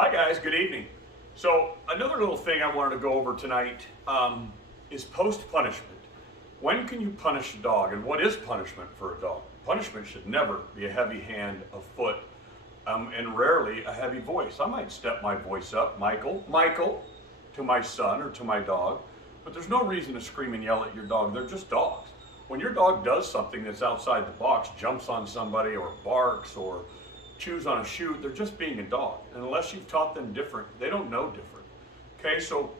Hi guys, good evening. So another little thing I wanted to go over tonight is post-punishment. When can you punish a dog, and what is punishment for a dog? Punishment should never be a heavy hand, a foot, and rarely a heavy voice. I might step my voice up, Michael, to my son or to my dog, but there's no reason to scream and yell at your dog. They're just dogs. When your dog does something that's outside the box, jumps on somebody or barks or chews on a shoe, they're just being a dog. And unless you've taught them different, they don't know different. Okay, so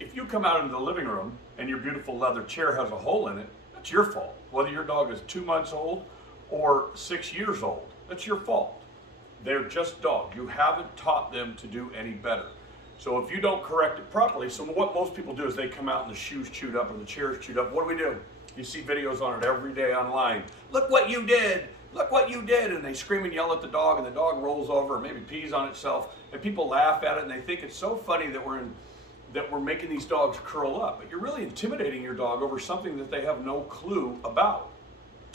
if you come out into the living room and your beautiful leather chair has a hole in it, that's your fault. Whether your dog is 2 months old or 6 years old, that's your fault. They're just dogs. You haven't taught them to do any better. So if you don't correct it properly, so what most people do is they come out and the shoe's chewed up or the chair's chewed up. What do we do? You see videos on it every day online. Look what you did. Look what you did. And they scream and yell at the dog, and the dog rolls over and maybe pees on itself. And people laugh at it, and they think it's so funny that we're making these dogs curl up. But you're really intimidating your dog over something that they have no clue about,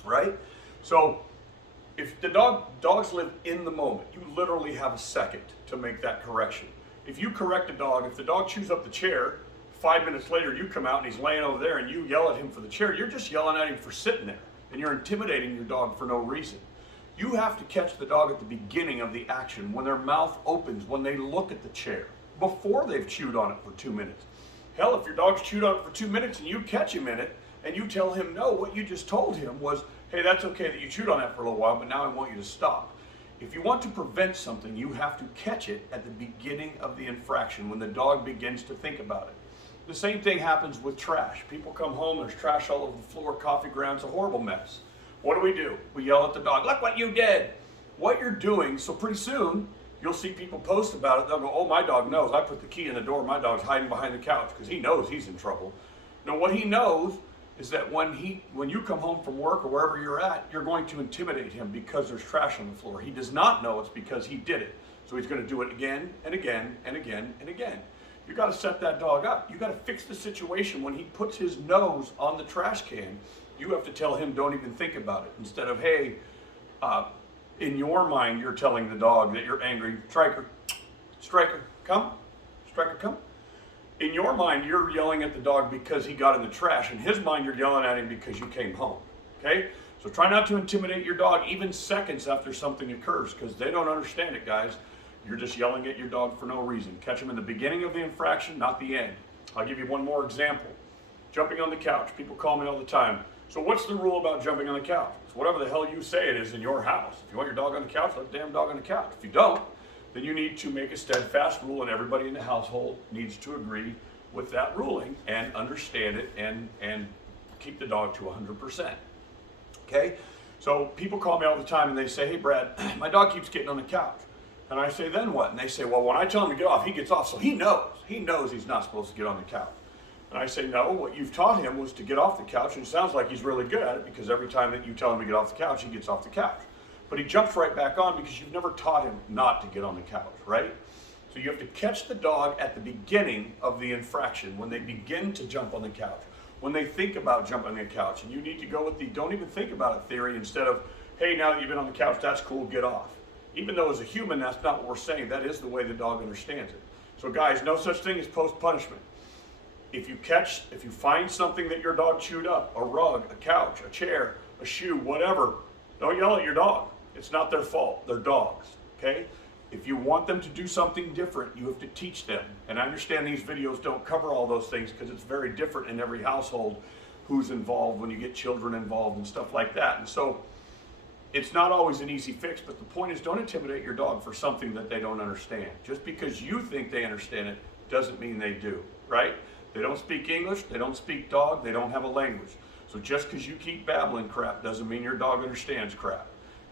right? So if the dogs live in the moment, you literally have a second to make that correction. If you correct a dog, if the dog chews up the chair, 5 minutes later you come out and he's laying over there and you yell at him for the chair, you're just yelling at him for sitting there, and you're intimidating your dog for no reason. You have to catch the dog at the beginning of the action, when their mouth opens, when they look at the chair, before they've chewed on it for 2 minutes. Hell, if your dog's chewed on it for 2 minutes and you catch him in it and you tell him no, what you just told him was, hey, that's okay that you chewed on that for a little while, but now I want you to stop. If you want to prevent something, you have to catch it at the beginning of the infraction, when the dog begins to think about it. The same thing happens with trash. People come home, there's trash all over the floor, coffee grounds, a horrible mess. What do? We yell at the dog, look what you did. What you're doing, so pretty soon, you'll see people post about it. They'll go, oh, my dog knows. I put the key in the door. My dog's hiding behind the couch because he knows he's in trouble. Now, what he knows is that when you come home from work or wherever you're at, you're going to intimidate him because there's trash on the floor. He does not know it's because he did it. So he's going to do it again and again and again and again. You got to set that dog up. You got to fix the situation. When he puts his nose on the trash can, you have to tell him, don't even think about it. Instead of, hey, in your mind, you're telling the dog that you're angry. Stryker, come. Stryker, come. In your mind, you're yelling at the dog because he got in the trash. In his mind, you're yelling at him because you came home. Okay? So try not to intimidate your dog even seconds after something occurs, because they don't understand it, guys. You're just yelling at your dog for no reason. Catch them in the beginning of the infraction, not the end. I'll give you one more example. Jumping on the couch. People call me all the time. So what's the rule about jumping on the couch? It's whatever the hell you say it is in your house. If you want your dog on the couch, let the damn dog on the couch. If you don't, then you need to make a steadfast rule, and everybody in the household needs to agree with that ruling and understand it and keep the dog to 100%. Okay? So people call me all the time and they say, hey Brad, my dog keeps getting on the couch. And I say, then what? And they say, well, when I tell him to get off, he gets off. So he knows he's not supposed to get on the couch. And I say, no, what you've taught him was to get off the couch, and it sounds like he's really good at it, because every time that you tell him to get off the couch, he gets off the couch. But he jumps right back on because you've never taught him not to get on the couch, right? So you have to catch the dog at the beginning of the infraction, when they begin to jump on the couch, when they think about jumping on the couch. And you need to go with the don't even think about it theory, instead of, hey, now that you've been on the couch, that's cool, get off. Even though as a human, that's not what we're saying. That is the way the dog understands it. So guys, no such thing as post-punishment. If you find something that your dog chewed up, a rug, a couch, a chair, a shoe, whatever, don't yell at your dog. It's not their fault. They're dogs, okay? If you want them to do something different, you have to teach them. And I understand these videos don't cover all those things, because it's very different in every household who's involved when you get children involved and stuff like that. And so it's not always an easy fix, but the point is, don't intimidate your dog for something that they don't understand. Just because you think they understand it doesn't mean they do, right? They don't speak English, they don't speak dog, they don't have a language. So just because you keep babbling crap doesn't mean your dog understands crap.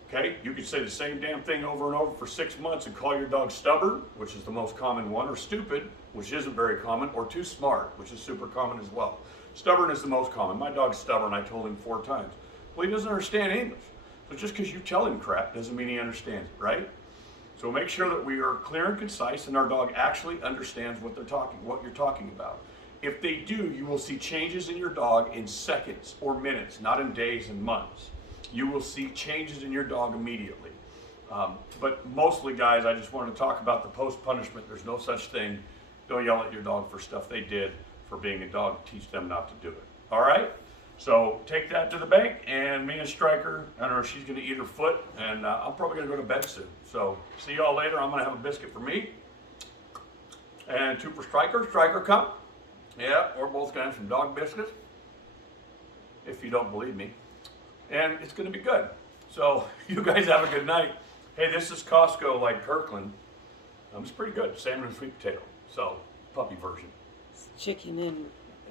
Okay? You could say the same damn thing over and over for 6 months and call your dog stubborn, which is the most common one, or stupid, which isn't very common, or too smart, which is super common as well. Stubborn is the most common. My dog's stubborn, I told him 4 times. Well, he doesn't understand English. So just because you tell him crap doesn't mean he understands it, right? So make sure that we are clear and concise, and our dog actually understands what you're talking about. If they do, you will see changes in your dog in seconds or minutes, not in days and months. You will see changes in your dog immediately. But mostly, guys, I just wanted to talk about the post-punishment. There's no such thing. Don't yell at your dog for stuff they did for being a dog. Teach them not to do it. All right? So take that to the bank, and me and Stryker, I don't know, she's going to eat her foot, and I'm probably going to go to bed soon. So see y'all later. I'm going to have a biscuit for me and two for Stryker. Stryker, come. Yeah, we're both going to have some dog biscuits, if you don't believe me. And it's going to be good. So you guys have a good night. Hey, this is Costco like Kirkland. It's pretty good. Salmon and sweet potato. So, puppy version. It's chicken and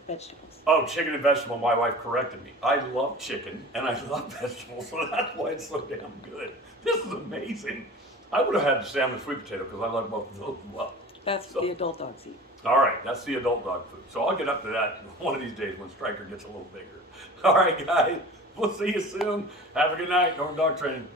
vegetables. Oh, chicken and vegetable. My wife corrected me. I love chicken and I love vegetables, so that's why it's so damn good. This is amazing. I would have had the salmon and sweet potato because I love both of those as well. That's what the adult dogs eat. All right, that's the adult dog food. So I'll get up to that one of these days when Stryker gets a little bigger. All right, guys. We'll see you soon. Have a good night. Norm Dog Training.